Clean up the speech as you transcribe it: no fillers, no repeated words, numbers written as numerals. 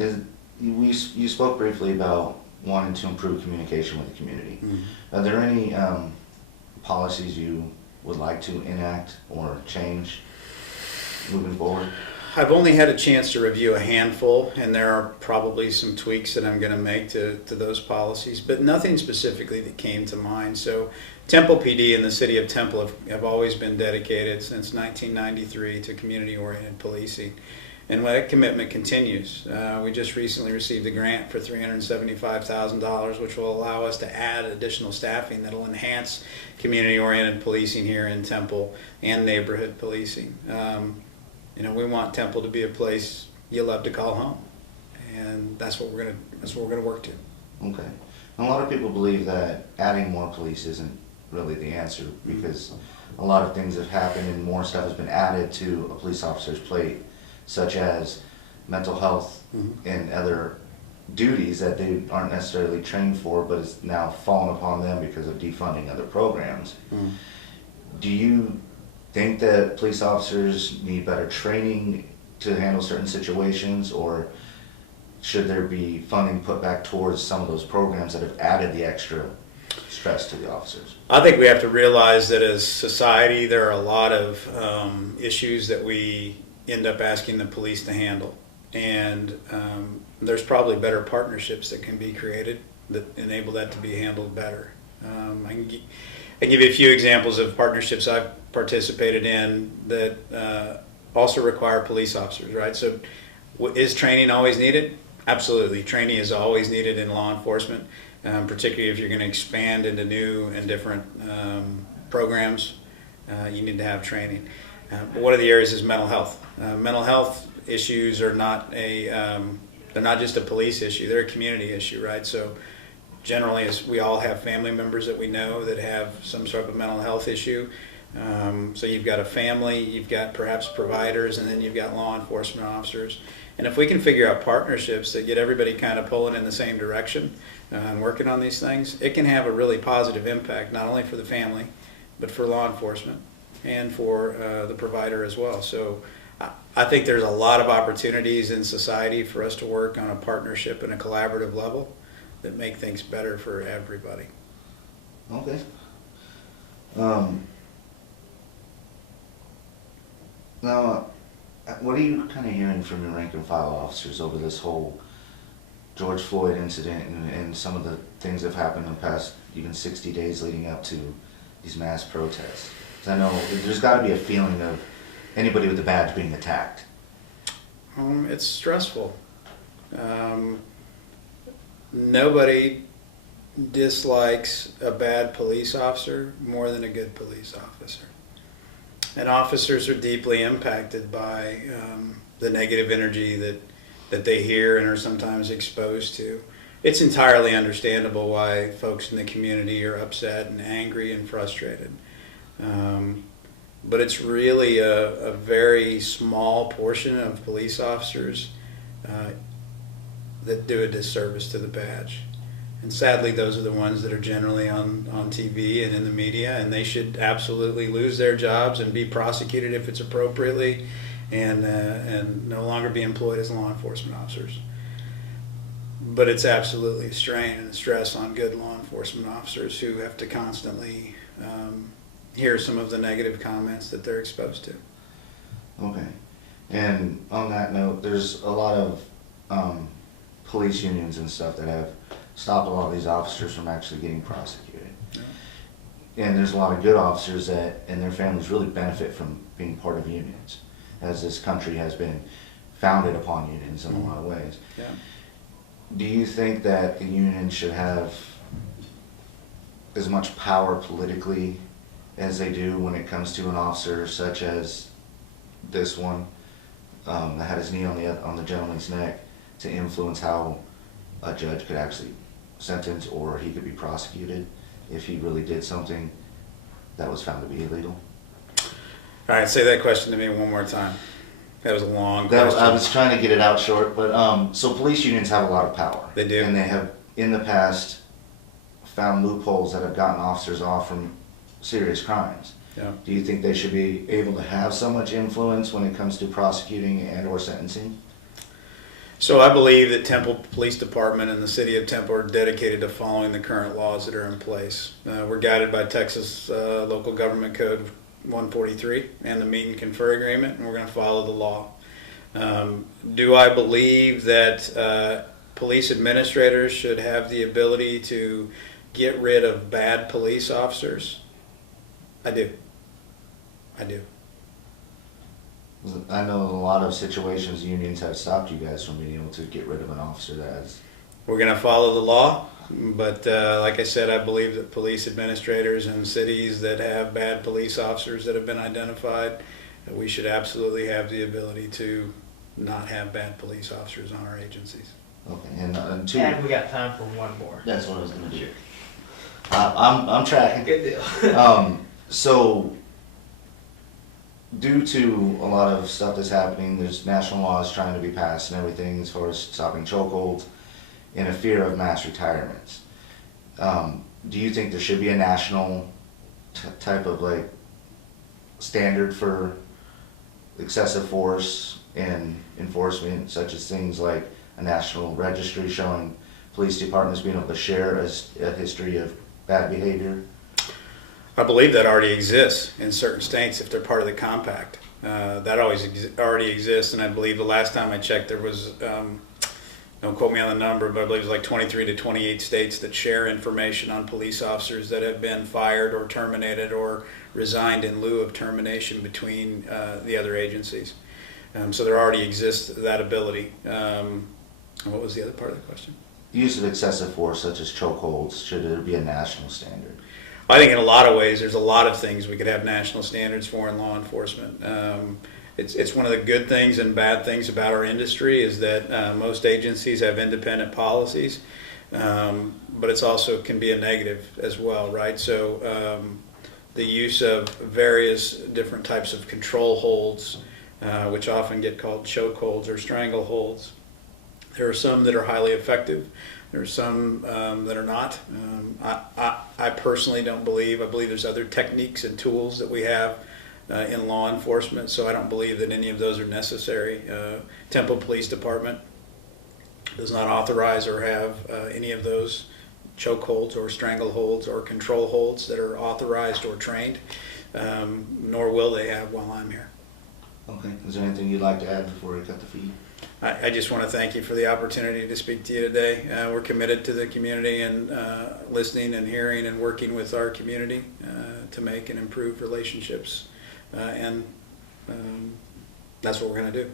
is you spoke briefly about wanting to improve communication with the community. Are there any policies you would like to enact or change moving forward? I've only had a chance to review a handful, and there are probably some tweaks that I'm going to make to those policies, but nothing specifically that came to mind. So Temple PD and the City of Temple have always been dedicated since 1993 to community-oriented policing, and that commitment continues. We just recently received a grant for $375,000, which will allow us to add additional staffing that will enhance community-oriented policing here in Temple and neighborhood policing. We want Temple to be a place you love to call home, and that's what we're gonna work to. Okay. And a lot of people believe that adding more police isn't really the answer, because a lot of things have happened and more stuff has been added to a police officer's plate, such as mental health and other duties that they aren't necessarily trained for, but it's now fallen upon them because of defunding other programs. Do you think that police officers need better training to handle certain situations, or should there be funding put back towards some of those programs that have added the extra stress to the officers? I think we have to realize that as society, there are a lot of issues that we end up asking the police to handle, and there's probably better partnerships that can be created that enable that to be handled better. I can give you a few examples of partnerships I've participated in that also require police officers, right? So is training always needed? Absolutely. Training is always needed in law enforcement, particularly if you're going to expand into new and different programs. You need to have training. But one of the areas is mental health. Mental health issues are not they're not just a police issue, they're a community issue, right? So generally, as we all have family members that we know that have some sort of a mental health issue. So you've got a family, you've got perhaps providers, and then you've got law enforcement officers. And if we can figure out partnerships that get everybody kind of pulling in the same direction and working on these things, it can have a really positive impact, not only for the family, but for law enforcement and for the provider as well. So I think there's a lot of opportunities in society for us to work on a partnership and a collaborative level that make things better for everybody. Okay. Now, what are you kind of hearing from your rank and file officers over this whole George Floyd incident and some of the things that have happened in the past even 60 days leading up to these mass protests? 'Cause I know there's got to be a feeling of anybody with a badge being attacked. It's stressful. Nobody dislikes a bad police officer more than a good police officer. And officers are deeply impacted by the negative energy that they hear and are sometimes exposed to. It's entirely understandable why folks in the community are upset and angry and frustrated. But it's really a very small portion of police officers that do a disservice to the badge. And sadly, those are the ones that are generally on TV and in the media, and they should absolutely lose their jobs and be prosecuted if it's appropriately, and no longer be employed as law enforcement officers. But it's absolutely a strain and a stress on good law enforcement officers who have to constantly hear some of the negative comments that they're exposed to. Okay. And on that note, there's a lot of police unions and stuff that have stopped a lot of these officers from actually getting prosecuted. Yeah. And there's a lot of good officers that and their families really benefit from being part of unions, as this country has been founded upon unions in a lot of ways. Yeah. Do you think that the union should have as much power politically as they do when it comes to an officer such as this one that had his knee on the gentleman's neck, to influence how a judge could actually sentence or he could be prosecuted if he really did something that was found to be illegal? All right, say that question to me one more time. That was a long question. I was trying to get it out short, but so police unions have a lot of power. They do. And they have, in the past, found loopholes that have gotten officers off from serious crimes. Yeah. Do you think they should be able to have so much influence when it comes to prosecuting and or sentencing? So I believe that Temple Police Department and the city of Temple are dedicated to following the current laws that are in place. We're guided by Texas Local Government Code 143 and the Meet and Confer Agreement, and we're going to follow the law. Do I believe that police administrators should have the ability to get rid of bad police officers? I do. I do. I know in a lot of situations unions have stopped you guys from being able to get rid of an officer that has. We're going to follow the law, but like I said, I believe that police administrators in cities that have bad police officers that have been identified, we should absolutely have the ability to not have bad police officers on our agencies. Okay, and two. And we got time for one more. That's what I was gonna do. I'm tracking. Good deal. So, due to a lot of stuff that's happening, there's national laws trying to be passed and everything as far as stopping chokeholds and a fear of mass retirements. Do you think there should be a national type of like standard for excessive force and enforcement, such as things like a national registry showing police departments being able to share a history of bad behavior? I believe that already exists in certain states if they're part of the compact. That already exists, and I believe the last time I checked there was, don't quote me on the number, but I believe it was like 23 to 28 states that share information on police officers that have been fired or terminated or resigned in lieu of termination between the other agencies. So there already exists that ability. What was the other part of the question? Use of excessive force, such as chokeholds, should there be a national standard? I think in a lot of ways, there's a lot of things we could have national standards for in law enforcement. It's one of the good things and bad things about our industry is that most agencies have independent policies, but it's also can be a negative as well, right? So the use of various different types of control holds, which often get called chokeholds or strangleholds. There are some that are highly effective. There are some that are not. I personally don't believe. I believe there's other techniques and tools that we have in law enforcement, so I don't believe that any of those are necessary. Temple Police Department does not authorize or have any of those chokeholds or strangleholds or control holds that are authorized or trained, nor will they have while I'm here. Okay, is there anything you'd like to add before we cut the feed? I just want to thank you for the opportunity to speak to you today. We're committed to the community and listening and hearing and working with our community to make and improve relationships. And that's what we're going to do.